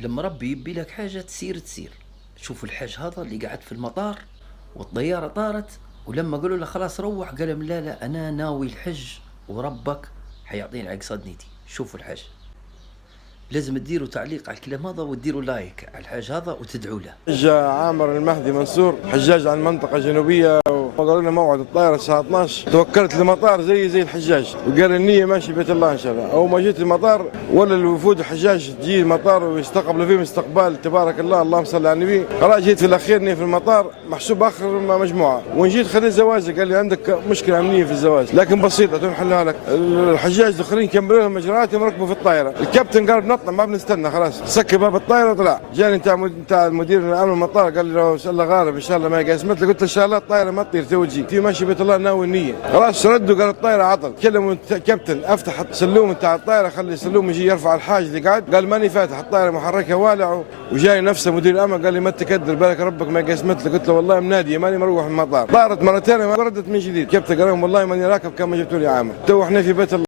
لما ربي يبي لك حاجة تسير تسير. شوفوا الحاج هذا اللي قعد في المطار والطيارة طارت، ولما قالوا له خلاص روح قال لهم لا لا أنا ناوي الحج وربك حيعطيني عقصاد نيتي. شوفوا الحاج، لازم تديروا تعليق على الكلام هذا وتديروا لايك على الحاج هذا وتدعوا له. حج عامر المهدي منصور، حجاج عن منطقة جنوبية، وقالوا لنا موعد الطائرة الساعة 12. توكلت للمطار زي الحجاج، وقال النية ماشي بيت الله إن شاء الله. أول ما جيت المطار ولا الوفود الحجاج تجي المطار ويستقبلوا فيهم استقبال تبارك الله، اللهم صل على النبي. خلاص جيت في الأخير في المطار محسوب آخر مجموعة، وإن جيت خليت زواجي قال لي عندك مشكلة أمنية في الزواج لكن بسيطة تنحلها لك. الحجاج الآخرين كملوا لهم إجراءاتهم وركبوا في الطائرة. الكابتن قال بنطلع ما بنستنى، خلاص سكر باب الطائرة وطلع. جاني بتاع المدير امن المطار قال لي لو ان شاء الله غارب ان شاء الله ما يقاسمت لي. قلت له ان شاء الله الطائره ما تطير توجي في ماشي بيت الله ناوي النيه. خلاص ردوا قال الطائره عطل. كلموا الكابتن افتح السلوم بتاع الطائره خلي السلوم يجي يرفع الحاج اللي قاعد. قال ماني فاتح الطائره محركها والع. وجاي نفسه مدير الامن قال لي ما تكدر بالك ربك ما يقاسمت لي. قلت له والله مناديه ماني مروح المطار. طارت مرتين ما ردت من جديد. الكابتن قال لهم والله ماني راكب كان ما جبتوا لي عامر. تو احنا في بيت الله.